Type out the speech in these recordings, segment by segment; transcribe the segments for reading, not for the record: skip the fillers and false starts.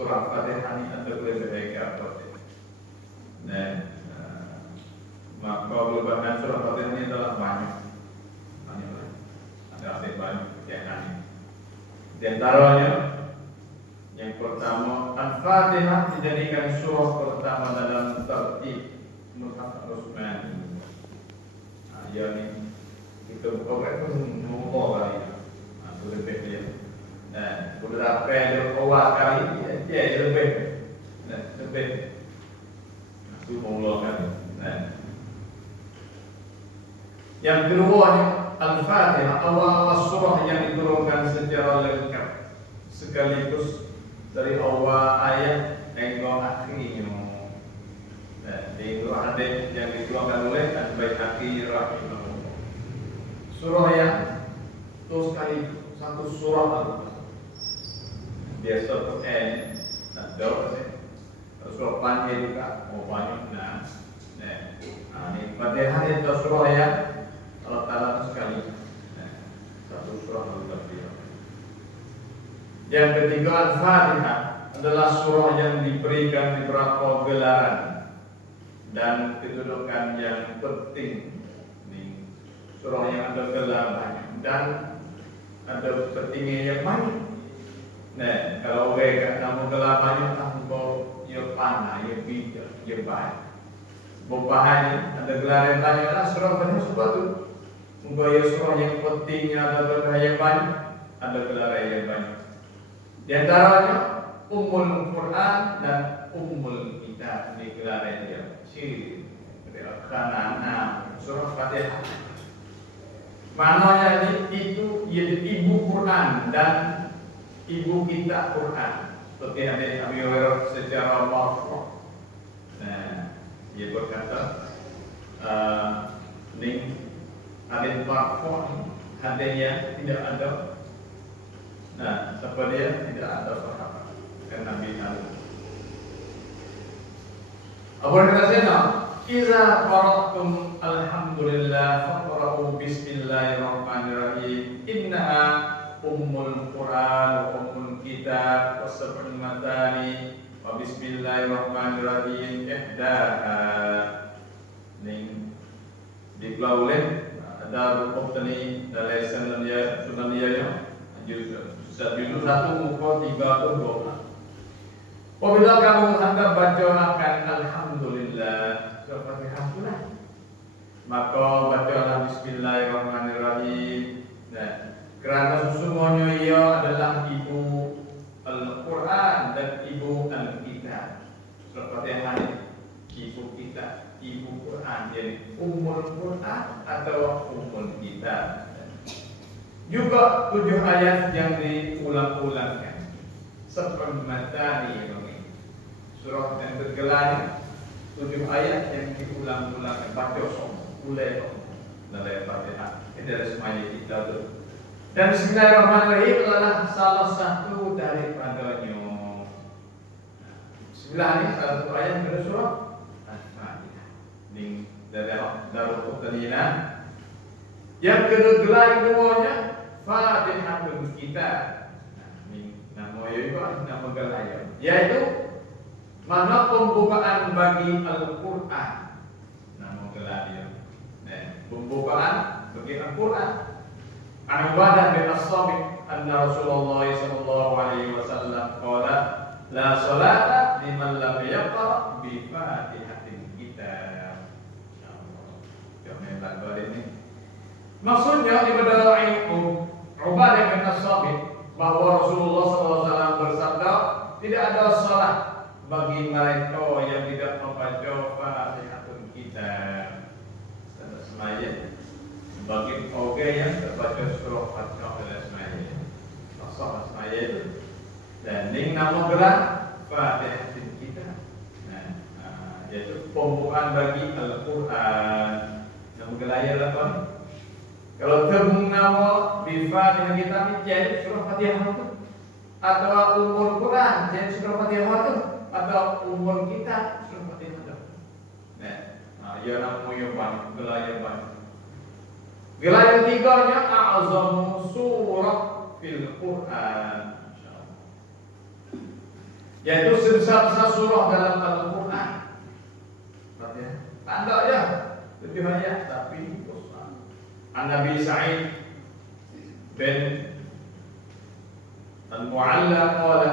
surah Fatihah ini ada lebih apa? Nah, maka perubahan surah Fatihah ini adalah banyak, ada banyak kegiatan. Di antaranya yang pertama, Al-Fatihah dijadikan surah pertama dalam tertib Mushaf Utsmani. Yang kita buka pun nomor kali, itu lebih dia. Nah, beberapa yang awal kali dia lebih, lebih. Itu mula kali. Yang kedua, Al-Fatihah awal surah yang diturunkan secara lengkap sekaligus dari awal ayat hingga akhirnya. Itu hadis yang dikeluarkan oleh Al-Baihaqi rahimahullah. Surah yang itu sekali satu surah Al-Fatihah. Biasa Quran, ada surah panjang juga, banyak. Ini Fatihah itu surah yang Allah Ta'ala sekali satu surah Al-Fatihah. Yang ketiga, Al-Fatihah adalah surah yang diberikan beberapa gelaran dan kedudukan yang penting. Surah yang ada gelar banyak dan ada pentingnya yang banyak. Nah, kalau orang nama gelar banyak, tanpa ia panah, ia bijak, ia baik. Bupahannya ada gelar yang banyak lah surah banyak sesuatu. Mungkin surah yang pentingnya ada gelar yang banyak, ada gelar yang banyak. Di antaranya Ummul Quran dan Ummul Kitab di gelar dia. Karena surah Fatihah. Maknanya itu ibu Quran dan ibu kitab Quran. Seperti hadis Abi Hurairah secara marfu'. Nah, dia berkata, ini hadis marfu' hadisnya tidak ada. Nah, siapa dia? Tidak ada sahabat. Kan Nabi tahu. Abu Hurairah Iza qara'tum alhamdulillah faqra'u bismillahirrahmanirrahim. Innaha ummul Quran wa ummul kitab wa sab'ul matani wa bismillahirrahmanirrahim ihdaha. Ini diklauleh ada Qutni dalam sunaniyahnya juz 1 muka 32. Apabila kamu hendak baca akan alhamdulillah Al-Fatihah pula, maka bacalah bismillahirrahmanirrahim. Nah, kerana sesungguhnya ia adalah ibu Al-Quran dan ibu Al-Kitab. Al-Fatihah ibu kita, ibu Quran, jadi Ummul Quran atau Ummul Kitab. Juga 7 ayat yang diulang-ulangkan. Sab'ul matani, surah yang bergelarnya 7 ayat yang diulang-ulang baca mulai dari Fatihah. Ini dari semuanya kita tu. Dan bismillahirrahmanirrahim adalah salah satu daripadanya. Bismillah ini salah satu ayat dari surah Al-Fatihah. Ini dari Darul Qutnina. Yang keduanya Fatihatul Kitab. Ini nama juga nama gelar, yaitu mana pembukaan bagi Al-Quran. Nama gelar dia. Pembukaan bagi Al-Quran. An Ubadah bin As-Samit anna Rasulullah sallallahu alaihi wasallam qala la salata liman lam yaqra bi Fatihatil Kitab. Insyaallah. Jangan ini. Maksudnya ibadah Ubadah bin As-Samit bahwa Rasulullah sallallahu alaihi wasallam bersabda, tidak ada salat bagi mereka yang tidak membaca Fatihatul Kitab. Dan semaya bagi orang yang terbaca surah Fatihah adalah semaya. Masalah semaya itu. Dan ini nama gelar Fatihatul Kitab. Yaitu pembukaan bagi Al-Quran. Nama gelar apa? Kalau tembung nama di Fatihah Kitab ini jadi surah Fatihah itu, atau Ummul Quran jadi surah Fatihah itu, atau Ummul Kitab surah Fatihah itu. Ya namanya banyak, gelar yang banyak. Gelar yang tiganya a'zamu surah fil Quran. yaitu sebesar-besar surah dalam Al-Quran. Tanda ya, lebih banyak tapi besar. An-Nabi Sa'id bin Al-Mu'alla qala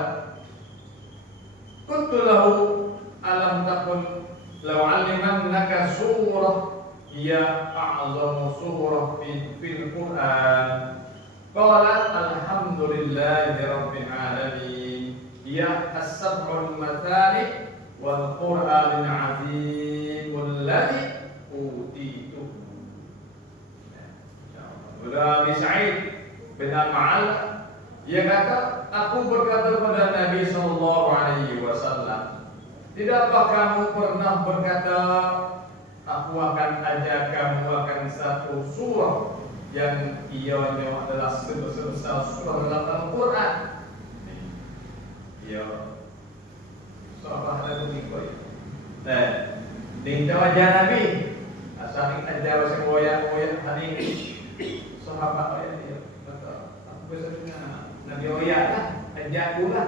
qultu lahu alam takun law 'allimannaka surah hiya a'zamu surah fil Qur'an qala alhamdulillahi rabbil alamin hiya as-sab'ul mathani wal Qur'anil 'azimul ladzi utitu. Nabi Sa'id bin Al-Mu'alla dia kata, aku berkata kepada Nabi sallallahu alaihi wasallam, tidakkah kamu pernah berkata, aku akan ajak kamu akan satu surah yang ianya adalah sebesar surah dalam Al-Quran. Iya. Surah ada begitu. Nah, di wajah Nabi, asal kita jawab semuanya hari sahabat dia kata, aku besarnya Nabi lah, ajakku lah.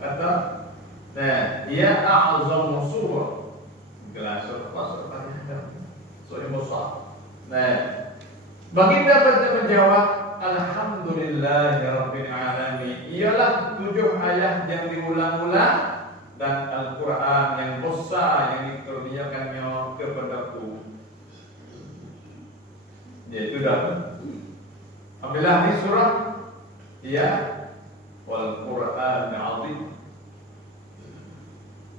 Kata, nah, ia a'zamu surah. Gelas surah surah besar. Nah, baginda menjawab, alhamdulillahirabbil alamin. Ialah 7 ayat yang diulang-ulang dan Al-Quran yang besar yang dikurniakannya kepadaku. Yaitu dah. Alhamdulillah ini surah ya wal Quran al-azim.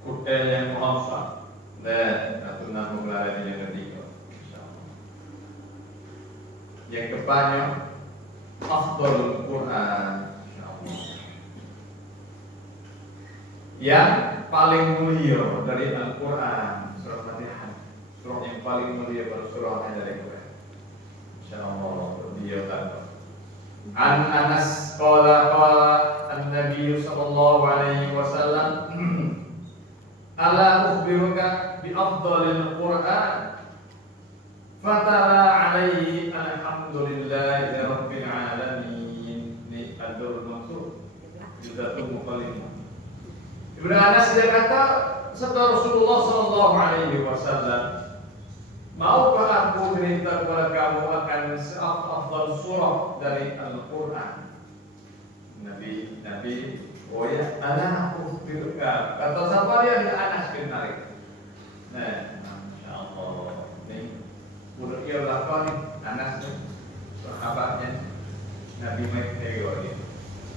Quran yang besar. Dan satu nama gelar yang ketiga. Yang keempatnya afdalul Quran. Yang paling mulia dari Al-Quran, surah Fatihah. Surah yang paling mulia pada surah yang dari Quran. Insyaallah dia kata. An Anas qala an-nabiy sallallahu alaihi wasallam ala ukhbiruka bi afdalil Quran fatala alaihi alhamdulillahi rabbil alamin. Ni Ad-Durrul Mansur Juzatul Muqallimah. Ibnu Anas dia kata setelah Rasulullah sallallahu alaihi wasallam, maukah aku cerita kepada kamu akan seafdal surah dari Al-Quran? Nabi oh ya, ana ukhbiruka. Kata siapa dia? Anas bin Malik. Nah, masyaallah. Ini budak dia belakang ni, Anas ni sahabatnya Nabi Muhammad ni.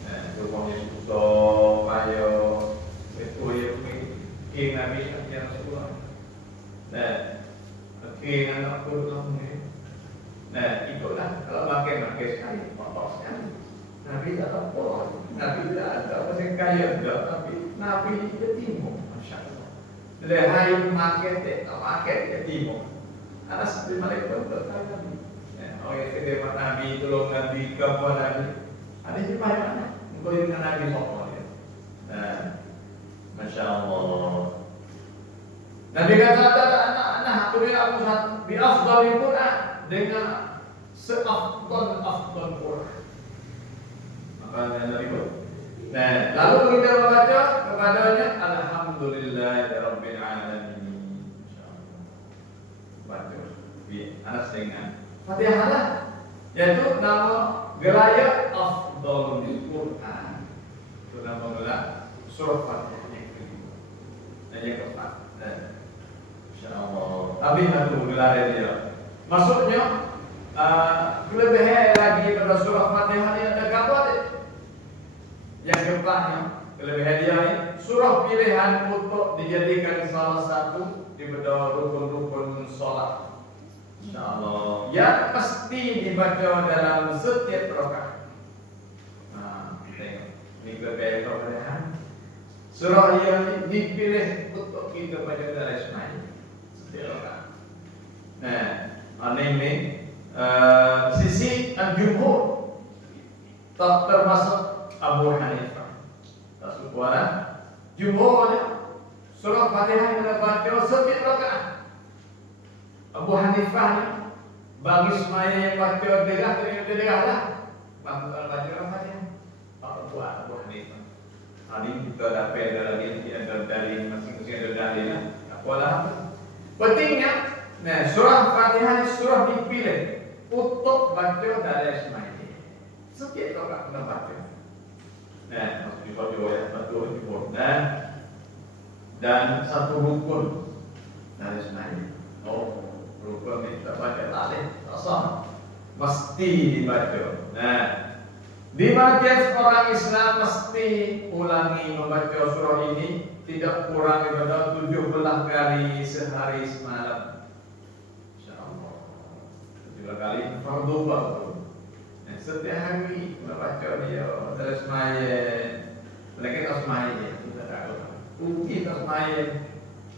Nah, rumahnya susah, payah. Itu ya mungkin Nabi ya Rasulullah. Nah, mungkin anak kurang ni. Nah, ikutlah kalau makan sekali, motor sekali. Nabi tak apa, Nabi tak ada pasal kaya dah, tapi Nabi dia timur, masya-Allah. Lehai makan tak makan dia timur. Anak seperti malaikat berkata Nabi. Oh ya, kedai Nabi tolong Nabi kepada Nabi. Ada di mana? Engkau dengan Nabi sallallahu alaihi. Nah, masya-Allah. Nabi kata anak-anak aku bi afdalil Quran dengan seafdal Quran. Maka Nabi pun. Nah, lalu kita membaca kepadanya alhamdulillahirabbil alamin. Masyaallah. Baca di Anas dengan Fatihah lah, yaitu nama geraya afdalul Quran. Itu nama gelar surah Fatihah yang kedua. Dan yang keempat. Insyaallah. Tapi satu gelar dia. Maksudnya kelebihan lagi pada surah Fatihah ini ada apa? Yang keempatnya kelebihan dia ini surah pilihan untuk dijadikan salah satu di beberapa rukun-rukun solat. Insyaallah. Yang pasti dibaca dalam setiap rakaat. Nah, tengok. Ini kelebihan kemudian surah yang dipilih untuk kita baca dalam sembahyang setiap rakaat. Nah, ini sisi al-jumhur tak termasuk Abu Hanifah. Tasukwana jumhurnya surah Fatihah yang dibaca setiap rakaat. Abu Hanifah bagi semaya yang baca degah lah. Baca Fatihah. Tak buat Abu Hanifah. Hari kita dapat lagi Fatihah surah dipilih untuk baca dari Ismail. Setiap orang kena baca. Nah, harus dibaca ya, betul. Nah, dan satu rukun dari Ismail. Oh, rukun ini tak baca tak sah. Mesti dibaca. Nah, dibaca orang Islam mesti ulangi membaca surah ini tidak kurang daripada 17 kali sehari semalam. Insyaallah. 17 kali fardu fardu. Nah, setiap hari membaca dia dari Ismail. Mereka tak Ismail kita tahu. Uji tak Ismail.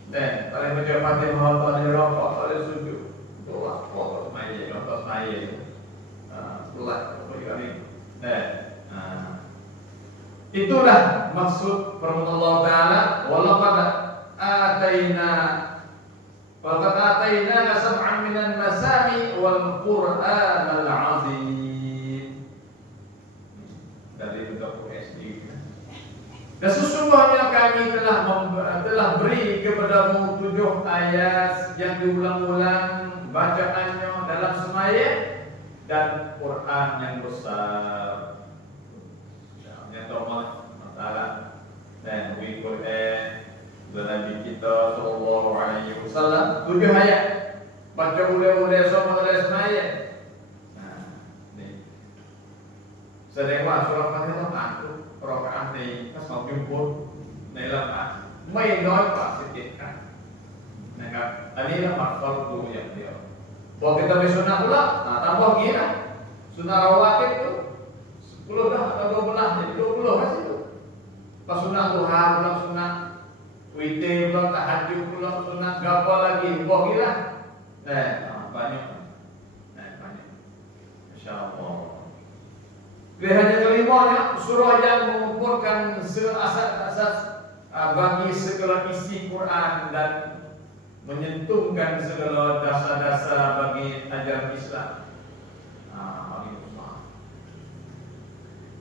Dan kalau baca Fatihah tak ada rakaat, tak ada sujud. Doa tak Ismail, tak Ismail. Salat kali. Itulah maksud firman Allah Ta'ala, walaqad ataina sab'an minan masani wal Qur'anal 'azim. Dari buku SD. Dan sesungguhnya kami telah beri kepadamu 7 ayat yang diulang-ulang bacaannya dalam semaya dan Quran yang besar. Masalah dan Quran Nabi kita sallallahu alaihi wasallam 7 ayat baca ulang-ulang sama oleh semaya. Nah, ni sedangkan surah Fatihah aku rakaat ni pas mau jumpa dalam ไม่น้อยกว่า11 ครั้งนะครับอันนี้ละหมาดฟัรดูอย่างเดียวบอกkita be sunnah pula tambah gila sunnah rawatib tu 10 dah atau 12 jadi 20 kan situ. Pas sunat duha pula sunat witir pula tahajud pula sunat gapo lagi buah gila. Banyak. Banyak. Insyaallah. Pilihan yang kelimanya surah yang mengumpulkan asas-asas bagi segala isi Quran dan menyentuhkan segala dasar-dasar bagi ajaran Islam.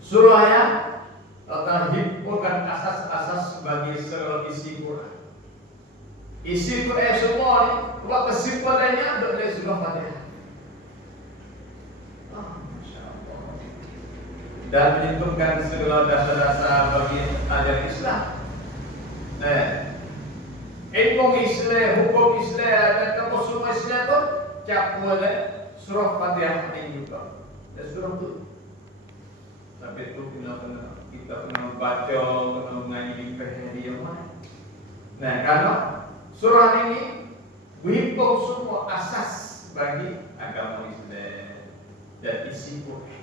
Surah yang terhimpunkan asas-asas bagi segala isi Quran. Isi Quran semua ni, buat kesimpulannya dari surah Fatihah. Dan menyentuhkan segala dasar-dasar bagi ajaran Islam. Ilmu Islam, hukum Islam dan semua Islam tu cap oleh surah Fatihah ini juga. Dan surah tu tapi itu kita kena baca, kena mengaji fikih yang mana. Nah, kalau surah ini berhimpun semua asas bagi agama Islam dan isi Quran.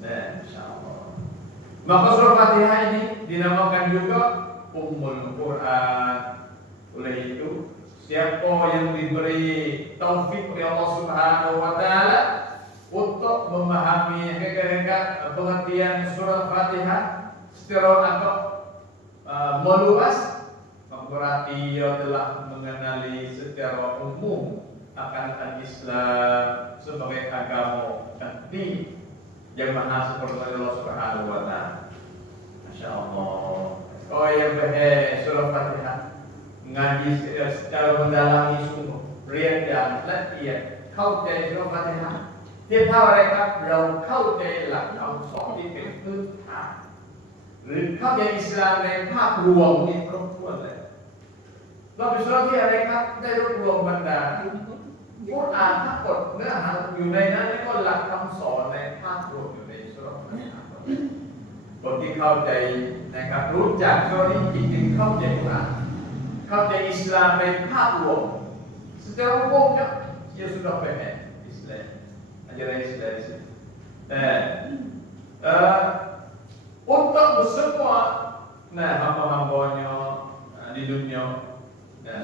Nah, insyaallah. Maka surah Fatihah ini dinamakan juga Ummul Quran. Oleh itu, siapa yang diberi taufik oleh Allah Subhanahu wa taala untuk memahami hakikat pengertian surah Fatihah secara agak meluas, berarti ia telah mengenali secara umum akan Islam sebagai agama dan din yang maha sempurna Allah Subhanahu wa taala. Masya-Allah. Oh yang surah Fatihah ngaji secara mendalami sungguh, ria dan latihanเข้าใจsurah Fatihah ที่ถ้าอะไรครับเราเข้าใจหลักคำสอนที่เป็นพื้นฐานหรือเข้าใจอิสลามในภาพรวมนี่ครบถ้วนเลยเราเป็นสุรที่อะไรครับได้รวบรวมบรรดากุรอานทั้งหมดเนื้อหาอยู่ในนั้นแล้วก็หลักคำสอนในภาพรวมอยู่ในสุรนี้คนที่เข้าใจนะครับรู้จักสุรนี้จริงๆเข้าใจกุรอานเข้าใจอิสลามในภาพรวม secara umumnya dia sudah paham Islam ajaran Islam di sini. Untuk semua hamba-hambanya di dunia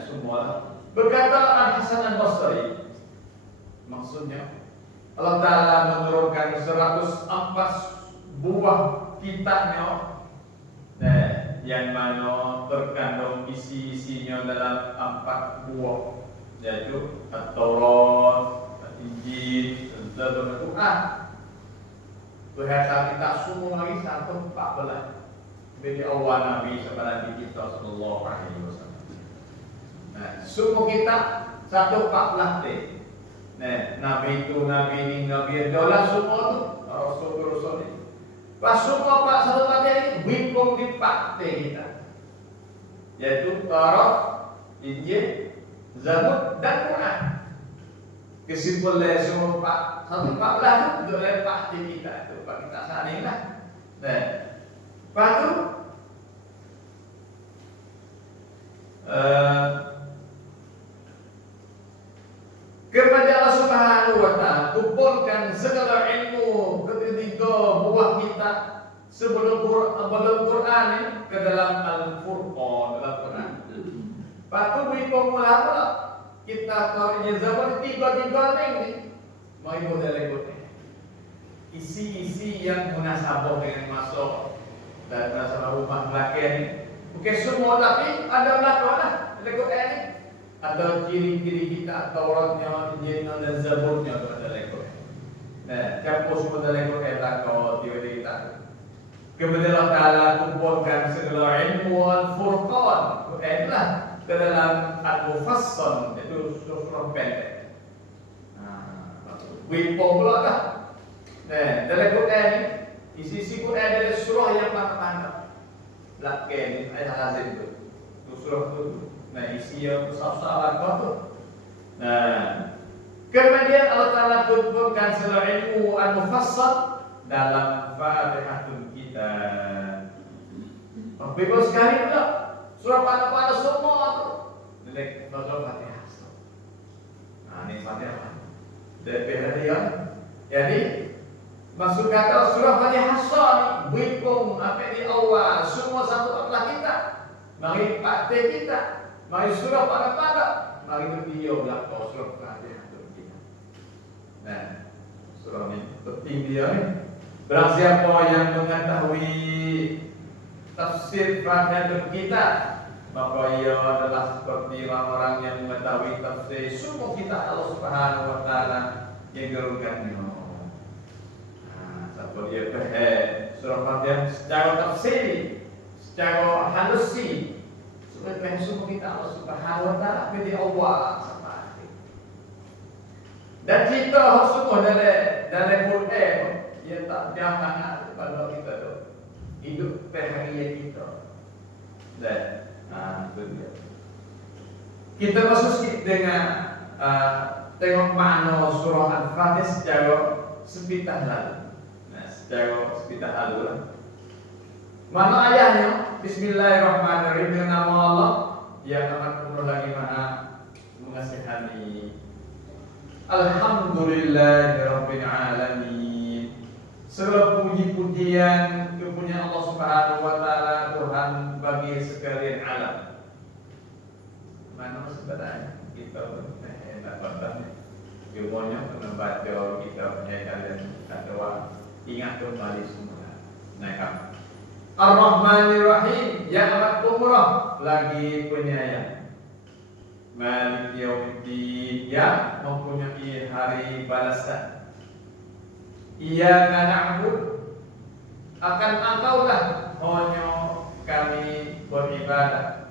semua berkata Al-Hasan Al-Basri, maksudnya Allah Ta'ala menurunkan 104 buah kitabnya yang mana terkandung isi-isinya dalam 4 buah, yaitu At-Taurat, Injil, Zabur, dan Quran. Bahasa kita semua lagi 114 bagi awal Nabi Nabi kita sallallahu alaihi wasallam. Nah, semua kita 114 Nabi itu, Nabi ini, Nabi adalah semua tu Rasul-Rasul ini. Pas semua Pak satu Fatihah ini bimbung di pakte kita, yaitu Taurat, Injil, Zabur dan Quran. Kesimpulan semua Pak satu 14 itu untuk pakte kita itu Pak kita saat ini lah. Lepas tu kepada Allah Subhanahu wa Ta'ala kumpulkan segala ilmu ketiga buah kita sebelum Quran ini ke dalam Al-Furqan, dalam Quran. Patu mula kita tahu zaman tiga-tiga ini mau ikut isi-isi yang munasabah dengan masuk dan masalah rumah belakang ini. Bukan semua tapi ada belakang lah Quran ini. Atau ciri-ciri kita Tauratnya, Injilnya dan Zaburnya itu ada lekor. Campur semua ada lekor belakang tiba-tiba kita. Kepada Allah Ta'ala kumpulkan segala ilmu Al-Furqan, Quranlah ke dalam Al-Mufassal, itu surah pendek. Wimpung pula dah. Dalam Quran ini, isi-isi Quran adalah surah yang panjang. Belakang ni ayat Hazim tu. Surah tu. Isi yang besar-besar tu. Kemudian Allah Ta'ala kumpulkan segala ilmu Al-Mufassal dalam Fatihatul kita. Bebas sekali pula. Surah pada semua tu. Dari surah Fatihah. Ini Fatihah. Dari dia. Jadi maksud kata surah Fatihah ni bipung apa di awal semua satu Allah kita. Mari pakte kita. Mari surah pada. Mari video belakang surah Fatihah kita. Surah ini penting dia ni. Barang siapa yang mengetahui tafsir Fatihah kita, maka ia adalah seperti orang-orang yang mengetahui tafsir semua kita Allah Subhanahu wa Ta'ala yang gerungkannya. Siapa dia faham surah Fatihah secara tafsir, secara halusi, supaya faham semua kita Allah Subhanahu wa Ta'ala dari awal sampai akhir. Dan kita semua dalam Quran dia tak jangan pada kita tu hidup perharian kita. Dan itu dia. Kita masuk sikit dengan tengok makna surah Al-Fatihah secara sepitah lalu. Secara sepitah lalu lah. Mana ayahnya? Bismillahirrahmanirrahim, dengan nama Allah yang amat penuh lagi maha mengasihani. Alhamdulillahirabbil alamin. Segala puji-pujian kepunyaan Allah Subhanahu wa Ta'ala, Tuhan bagi sekalian alam. Mana sebenarnya kita nak baca ilmunya kena baca kita punya kalian atau ingat kembali semula. Naikkan Ar-Rahmanir Rahim, yang amat pemurah lagi penyayang. Malik Yaumiddin, yang mempunyai hari balasan. Iyyaka na'budu, akan Engkaulah hanya kami beribadah.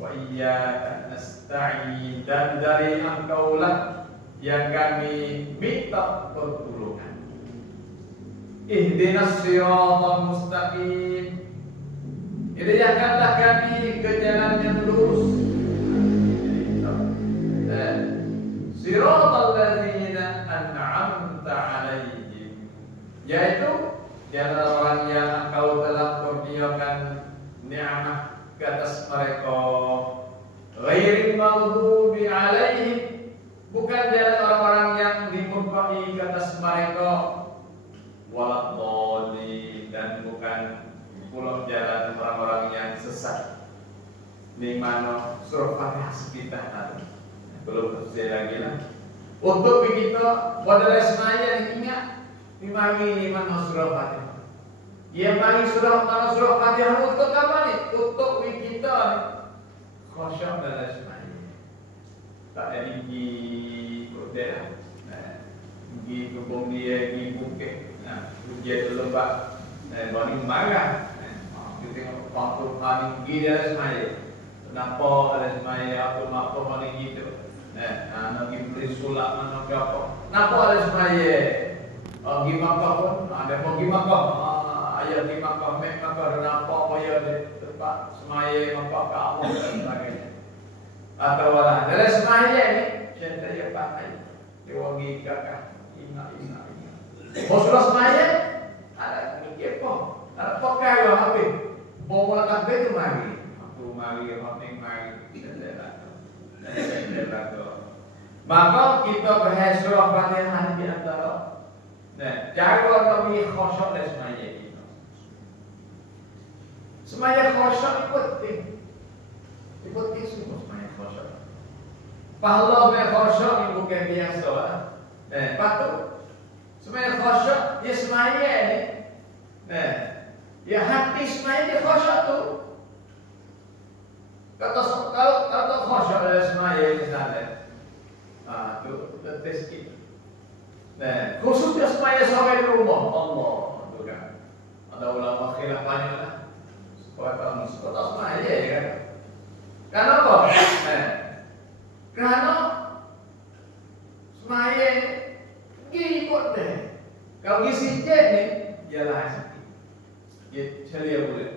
Wa iyyaka nasta'in, dan dari Engkaulah yang kami minta pertolongan. Ihdinas siratal mustaqim, hidayahkanlah kami ke jalan yang lurus. Siratal ladzina an'amta 'alaihim, yaitu jalan orang yang Engkau telah kurniakan nikmat ke atas mereka. Ghairil maghdubi 'alaihim, bukan jalan orang-orang yang dimurkai ke atas mereka. Waladhdallin, dan bukan pula jalan orang-orang yang sesat. Di mana surah Fatihah sepitah tadi belum selesai lagi lah. Untuk kita pada semaya ingat dimari mana surah Fatihah. Ia mari surah Fatihah untuk apa ni? Untuk kita ni khusyuk dalam semaya. Tak ada gigi hotel, gigi kebun dia, gigi bukit. Ujian lembab, bani marah. Kita tengok waktu kami gigi dalam semaya. Kenapa dalam semaya aku makhluk bani gitu? nak beli sulap mana apa. Napa ada semaya? Pergi Makkah pun ada pergi Makkah. Ayah di Makkah, Makkah dan apa ayah di tempat semaya Makkah kamu dan sebagainya. Atau wala dari semaya ni, saya dia pakai diwangi kakak ina. Oh sudah semaya ada mikir apa? Ada pakai lah habis. Bawa takbir tu mari. Aku mari, honing mari. Maka kita berhasrah Fatihah di antara. Nah, jaga kami khusyuk dan semaya kita. Semaya khusyuk itu penting. Itu penting semua semaya khusyuk. Pahala semaya khusyuk ini bukan biasa. Patut semaya khusyuk dia semaya ni. Ya hati semaya dia khusyuk tu. Kalau khusyuk dari semaya misalnya, tu tes kita. Khususnya semaya sampai di rumah Allah, tu kan. Ada ulama khilaf banyak lah. Supaya kamu suka semaya je kan. Kenapa? Kerana semaya gini kot deh. Kalau gisi je ni, ialah sakit. Dia ceria boleh.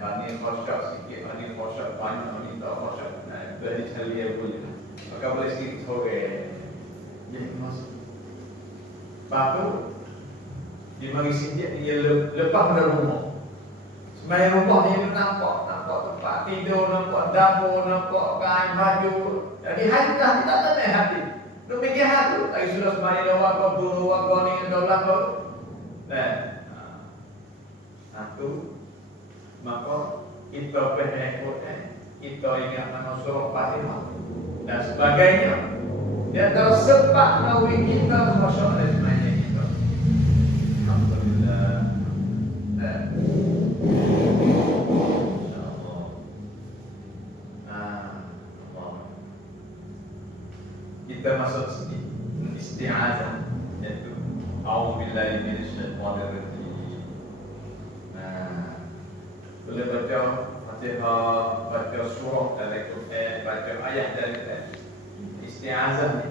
Bani khusyuk sikit, bani khusyuk banyak, bani tak khusyuk. Jadi ceria boleh. Maka boleh sikit sore. Jadi masuk. Baru dia bagi sikit dia lepas dari rumah. Semai rumah dia nampak tempat tidur, nampak dapur, nampak kain baju. Jadi hati tak tenang hati. Lu fikir hati, tapi sudah semai dah waktu dulu waktu ni dah belakang. Satu, maka kita berhekut, kita ingat nama surah Fatihah dan sebagainya. Dia tersepak nawi kita khusyuk dan semuanya kita. Alhamdulillah. Kita masuk sini isti'azah, yaitu a'udzubillahi minasyaitonir rajim. Boleh baca Fatihah, baca surah dari Quran, baca ayat dari Quran. Isti'azah ni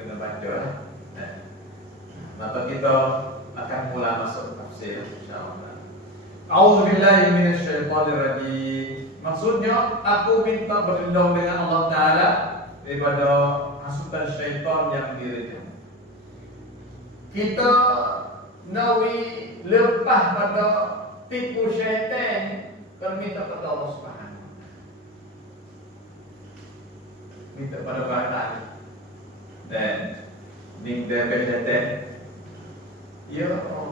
kena baca lah. Maka kita akan mula masuk tafsir insya-Allah. A'udzubillahi minasyaitonir rajim. Maksudnya aku minta berlindung dengan Allah Taala daripada hasutan syaitan yang dirinya. Kita nawi lepas pada tipu syaitan, kalau minta pada Allah Subhanahu. Minta pada badan dan minta syaitan. Ya apa?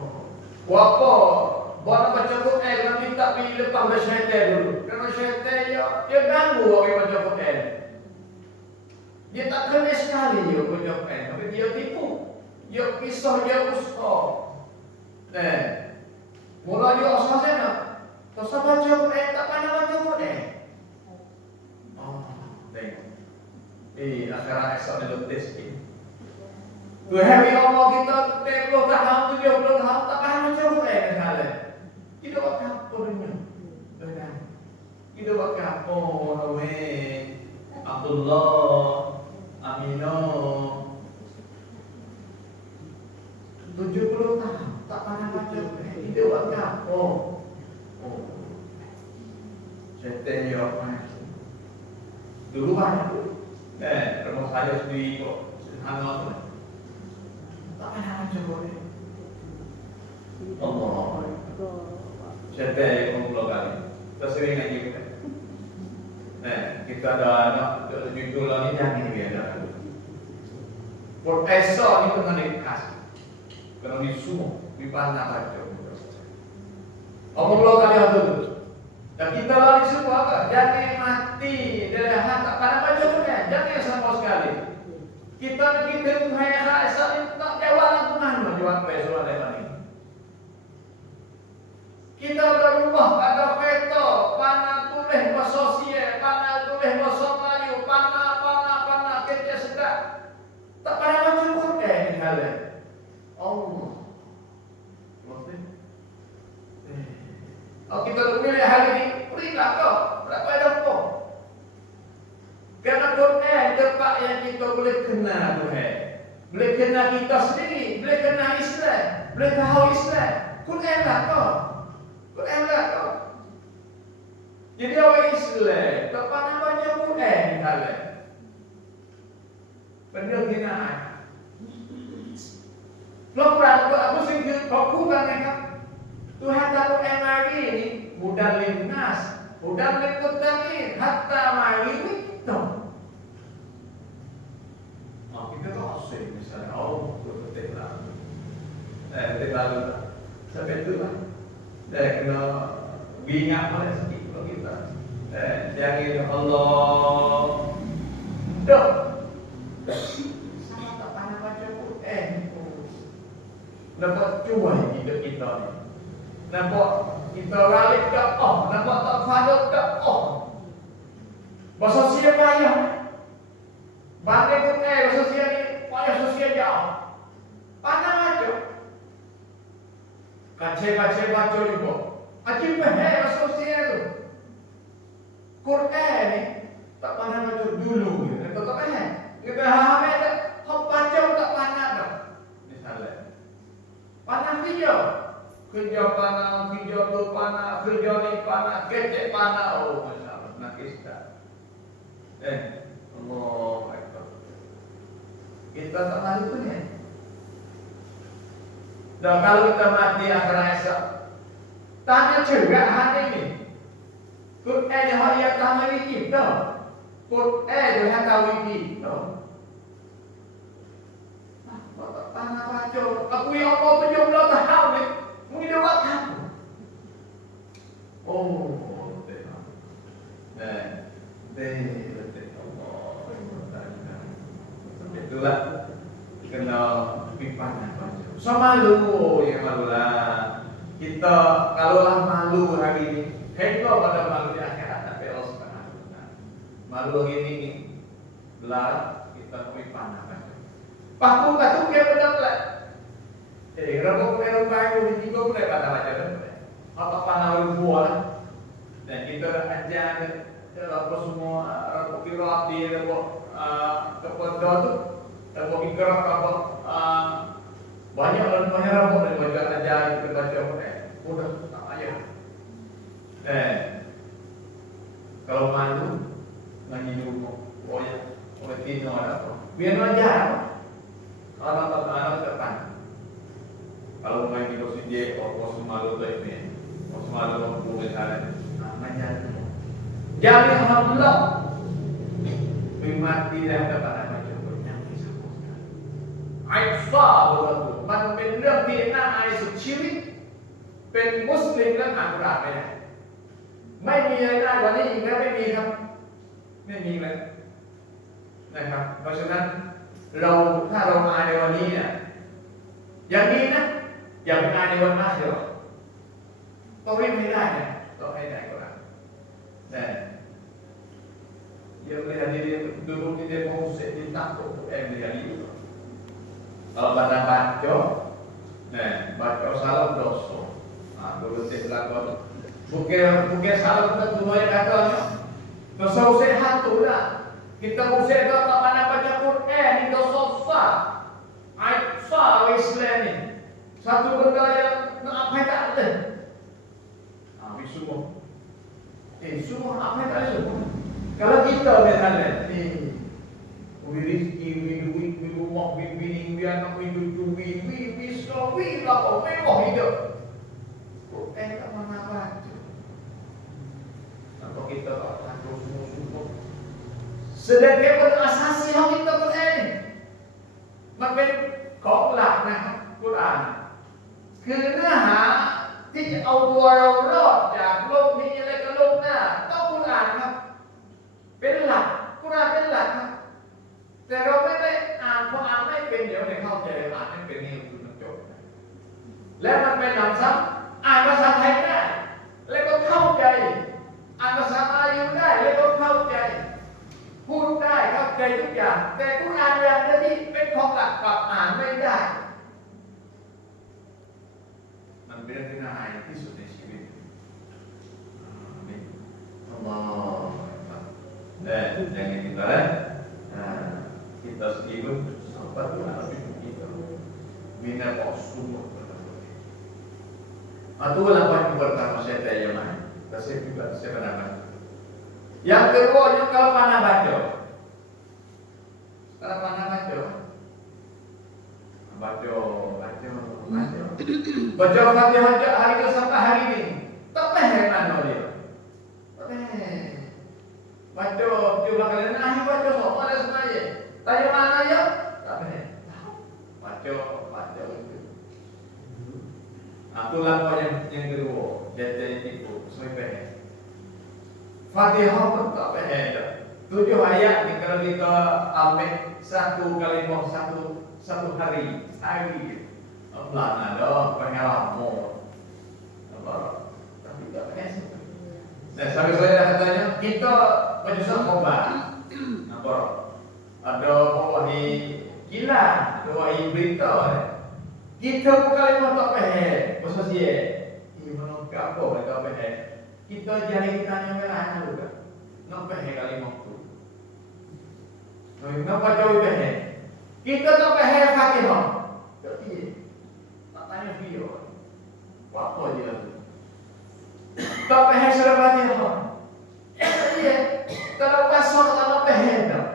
Buat baca Quran kalau minta pergi lepas pada syaitan dulu. Kerana syaitan dia ganggu orang baca Quran. Dia tak kena sekali dia baca Quran, tapi dia tipu. Dia kisah dia usaha. Mula dia usaha sana. Tak usah baca Quran, tak pandai baca Quran. Tengok. Akhirat esok dia lepas sikit. Tuhan Allah kita 30 tahun, 70 tahun tak pandai baca Quran misalnya. Kita buat apa dunia? Kita buat apa Abdullah, Aminah 70 tahun tak pernah baca Quran. Kita buat apa? Syaitan dia apa? Dulu banyak tu. Rumah saya sendiri kok sederhana tu. Tak pernah baca Quran. Allah. Syaitan yang mengulang kali. Kita sering ngaji kita. Kita ada anak judul ni jangan biar. Por esok ni kena dikas. Kena disuruh dipandang baca. Allah mengulang kali itu. Dan kita lari semua apa? Jangan mati dari hak tak pandang baca Quran. Jangan sama sekali. Kita Tuhan esok ni tak jawab langsung mana jawab esok ada ni. Kita berubah, ada kereta, panah tulis bersosial, panah tulis bersomaliu, panah kerja sedap. Tak payah baca Quran ni kalian. Allah. Kalau kita pilih hari ini, berilah kau. Berapa ada kau? kenal Tuhan, boleh kenal kita sendiri, boleh kenal Islam, boleh tahu Islam. Quran lah kau, Quran lah kau. Jadi orang Islam tak pernah baca Quran ni kala. Benda kenaan. Quran tu aku singkir kau kurang kan? Tuhan tak Quran lagi ni, mudah lintas, mudah lintas hatta mari itu. Kita tu asyik misalnya, betul lah. Betul lah. Sampai tu lah. Kena ingat mana sikit kalau kita. Jangan Allah. Dok. Sama tak pandai baca Quran. Nampak cuai hidup kita ni. Nampak kita ralik tak nampak tak faham tak bahasa siapa payah. Banding Quran bahasa siapa ni payah sosial jauh. Pandai baca. Baca juga. Acik bahaya sosial tu. Quran ni tak pandai baca dulu. Tak pandai. Kita hamil tak, baca tak pandai dah. Misalnya, pandai kerja pandai, kerja tu pandai, kerja ni pandai, kecek pandai. Oh, Masya Allah, nakis dah. Allah Akbar. Kita tak malu pun ya. Dan kalau kita mati akhirat esok, tanya juga hari ini. Quran yang hari tahu kita, Quran yang tahu kita. Tak pernah baca. Aku yang apa 17 tahun ni, mungkin dia buat tahu. Oh, betul. Itulah kena pipanan baca. So malu ya malulah. Kita kalaulah malu hari ini, heklo pada malu di akhirat tapi Allah Subhanahu wa taala. Malu hari ini belah kita pipanan baca. Paku katu ke bedak. Rambut merah kayu di tiga boleh pada baca dah. Apa panau buah dan kita ajar apa semua rambut kirat di rambut kepada tu rambut kirat apa banyak rambut yang baca ajar kita baca mudah tak payah. Kalau malu ngaji di rumah, oleh tino ada apa? Biar ajar. Kalau tak anak depan. Kalau main di kursi dia, orang malu tu ini, orang malu orang boleh jalan. Macam jangan alhamdulillah, mati dah dapat macam bernyaki sama sekali. Aisyah berlaku, man benda Vietnam Aisyah ciri, pen Muslim dan Arab ni. ไม่มีอะไรได้กว่านี้อีกแล้วไม่มีครับไม่มีเลยนะครับเพราะฉะนั้นเราถ้าเรามาในวันนี้เนี่ยอย่างนี้นะอย่าไปมาในวันหน้าเดี๋ยวต้องไม่ได้เนี่ยต้องให้ได้ก็ได้yang melihat dulu di demo di takut melihat itu kalau pada baca baca salam dosa dulu saya belakang bukan salam kita semua yang katanya dosa usai hatu lah kita usai itu tak pandai baca Quran itu dosa Aisyah Islam ni satu benda yang apa tak ada semua semua apa tak ada semua. Kalau kita misalnya ni rezeki, duit, rumah, bini, anak, cucu, suami, lapar, mewah hidup. Tak mana baca. Nampak kita tak tahu semua. Sedangkan berasasi yang kita Quran ni. Maka kau lah nak Quran. คือเนื้อหาที่จะเอาตัวเรารอดจากโลกนี้และก็โลกหน้าต้องกุรอานครับเป็นหลักกุรอานเป็นหลักครับแต่เราไม่ได้อ่านพออ่านไม่เป็นเดี๋ยวไม่เข้าใจอ่านไม่เป็นนี่คือมันจบและมันเป็นหนังซ้ำอ่านภาษาไทยได้แล้วก็เข้าใจอ่านภาษาอาหรับได้แล้วก็เข้าใจพูดได้เข้าใจทุกอย่างแต่กุรอานอย่างนี้เป็นของหลักกับอ่านไม่ได้มันเป็นเรื่องที่น่าอายที่สุดในชีวิตAllah. Dan yang kita kita sendiri apa tu anak cucu kita minat semua. Itu lah poin pertama saya tanya mana. Saya juga saya pernah baca. Yang kedua juga kalau mana baca. Kalau mana baca. Baca Fatihah hari itu sampai hari ini. Tak payah mana dia. Baca coba kalian baca semua ada semuanya. Tanya mana ya? Tak payah. Baca itu. Itulah poin yang kedua. Jadi tipu semua payah. Fatihah pun tak payah. 7 ayat ni kalau kita ambil satu kalimah satu hari. Allah ada pengalaman. Tapi tak payah. Sampai saya dah katanya kita penyusun obat. Nampak? Ada wahi kilat, ada wahi berita. Kita kalimah tak payah. Pasal dia, ini mana apa tak payah. Kita jari kita yang merah juga. Tak payah kalimah tu. Kenapa jauh payah? Kita tak payah Fatihah. Tapi tak tanya dia. Apa dia tu? Tak payah surah Fatihah. Dia kalau pasal tak payah dah.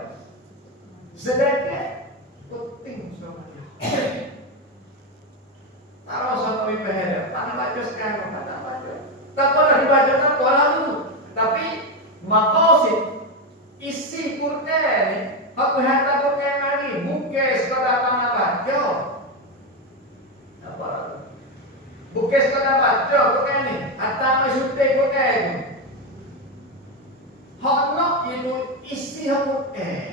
Sedekah penting surah Fatihah. Kalau sampai payah dah, tak baca sekarang, tak baca. Tak pernah dibaca tak pernah tu. Tapi maqasid isi Quran ni, apa hata Quran lagi? Bukan sekadar mana baca. Apa? Bukan sekadar baca Quran ni, atau mesyuting Quran ni. Hak nak itu isi Quran.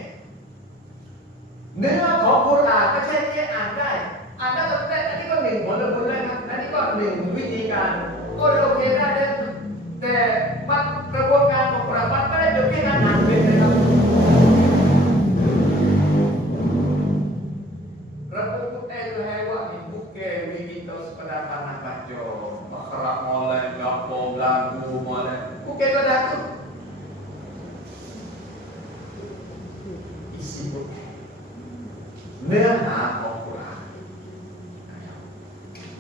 Dengan Quran, macam dia andai. Anda kata tadi kau ni boleh tadi kau ni wijikan. Kau dah okey dah ada mat perbuatan beberapa pada okey kan ambil dah. Rabu itu hewan ni bukan kita sekedar tanah baca, makhluk molek, gapo, lagu molek. Bukan tu dah tu. Isi bukan. Neraka Quran.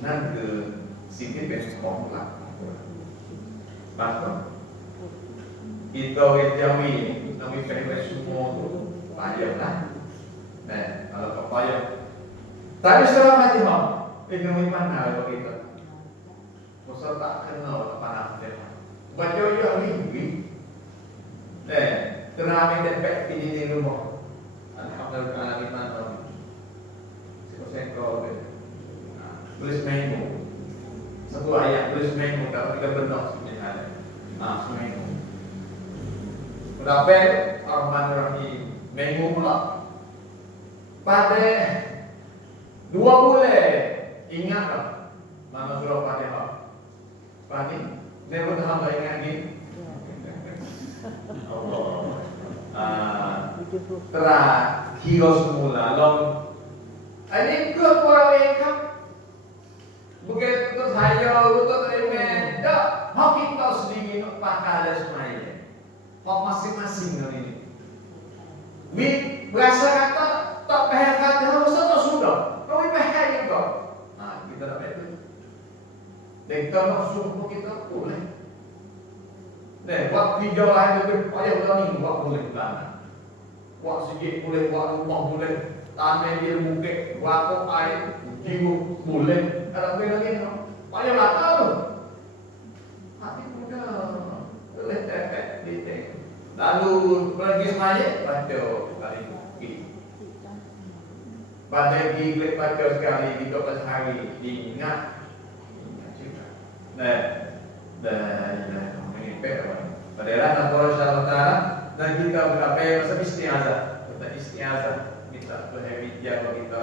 Nanti sini besok lah. Bahkan kita jawi kali semua tu payah lah. Kalau tak payah. Tapi setelah Fatihah, ini mana kalau kita? Masa tak kenal apa Fatihah. Baca ya minggu. Teramai dapat di rumah. Alhamdulillah kita Sekor tulis minggu satu ayat tulis minggu dapat 3 bentuk sebenarnya. Seminggu. Berapa Ar-Rahman-Rahim minggu pula. Pada 2 bulan ingatlah mana surah Fatihah. Fatihah. Saya pun hamba ingat ni. Allah. Telah hingga semula long. Ini keluarga kan? Bukan untuk saya, untuk remen. Tak, hak kita sendiri nak pakai semuanya. Hak masing-masing ini. Berasa kata tak payah kata harus atau sudah. Kau payah juga. Kita tak payah itu. Dan kita nak suruh kita boleh. Waktu jalan itu payah berani, waktu boleh tanah. Waktu sikit boleh, waktu rumah boleh. Tanah dia bukit, waktu air, jiwa boleh. Kalau boleh lagi, payah lata tu. Hati muda, boleh tepek, ditek. Lalu pergi semaya, baca kali ini. Pada pergi baca sekali, di 12 hari, diingat. Ini pek. Pada rata Allah Ta'ala, dan kita berapa masa istiazah. Kita istiazah. Kita berhati jaga kita